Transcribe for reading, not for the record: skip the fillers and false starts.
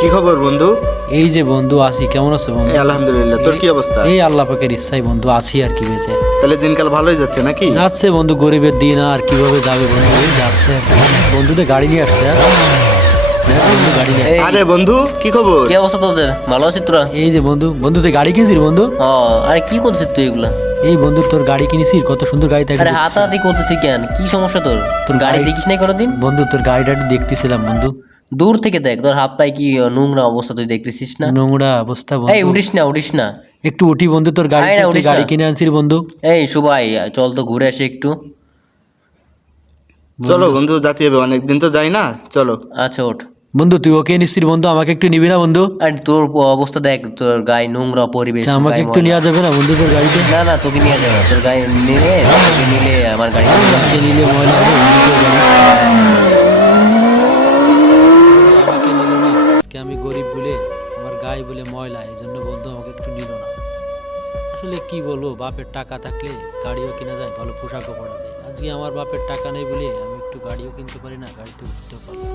কি খবর বন্ধু? এই যে বন্ধু আছি, কেমন আছো বন্ধু? এই আলহামদুলিল্লাহ, তোর কি অবস্থা? এই আল্লাহ পাকের ইচ্ছাই বন্ধু আছি আর কি বেঁচে তাহলে দিনকাল ভালোই যাচ্ছে নাকি? যাচ্ছে বন্ধু, গরিবের দিন আর কিভাবে যাবে বন্ধু, এই যাচ্ছে আর কি। বন্ধুদের গাড়ি নিয়ে আসছে বন্ধু গাড়ি নিয়ে আসছে। আরে বন্ধু, কি খবর? কি অবস্থা তোদের? ভালো আছিস তোরা? এই যে বন্ধু, বন্ধুদের গাড়ি কিনছিস বন্ধু? ও, আরে কি করছিস তুই এগুলা? এই বন্ধু তোর গাড়ি কিনেছিস, কত সুন্দর গাড়ি থাকে। আরে হাতাহাতি করতেছিস কেন? কি সমস্যা তোর? তোর গাড়ি দেখিস নাই কোনোদিন? বন্ধু তোর গাড়িটা একটু দেখতেছিলাম বন্ধু। দূর থেকে দেখ, তোর হাত পায়ে কি নোংরা অবস্থা, তুই দেখতেছিস না? নোংরা অবস্থা এই বন্ধু। উঠিস না, উঠিস না। একটু উঠি বন্ধু, তোর গাড়ি আয় না, উঠিস গাড়ি না। কিনে আনছিস বন্ধু। এই সুবাই, চল তো ঘুরে আসি একটু। চলো বন্ধু, যাতে হবে, অনেকদিন তো যাই না, চলো। আচ্ছা ওঠ। বন্ধু তুই ওকে নিচ্ছিস বন্ধু, আমাকে একটু নিবি না বন্ধু? আরে তোর অবস্থা দেখ, তোর গায়ে নোংরা পরিবেশ, আমাকে গায়ে একটু ময়লা। নেওয়া যাবে না বন্ধু তোর গাড়িতে? না না, তোকে নিয়ে যাবে না। তোর গায়ে নিলে আমার গাড়ি আমাকে নিলে ময়লা হবে বন্ধু তোর গাড়ি। আমাকে নিল না, আজকে আমি গরিব বলে, আমার গায়ে বলে ময়লা, এই জন্য বন্ধু আমাকে একটু নিল না। আসলে কি বলবো, বাপের টাকা থাকলে গাড়িও কেনা যায়, ভালো পোশাকও পরা যায়। আজকে আমার বাপের টাকা নেই বলে আমি একটু গাড়িও কিনতে পারি না, গাড়িতে উঠতেও পারি না।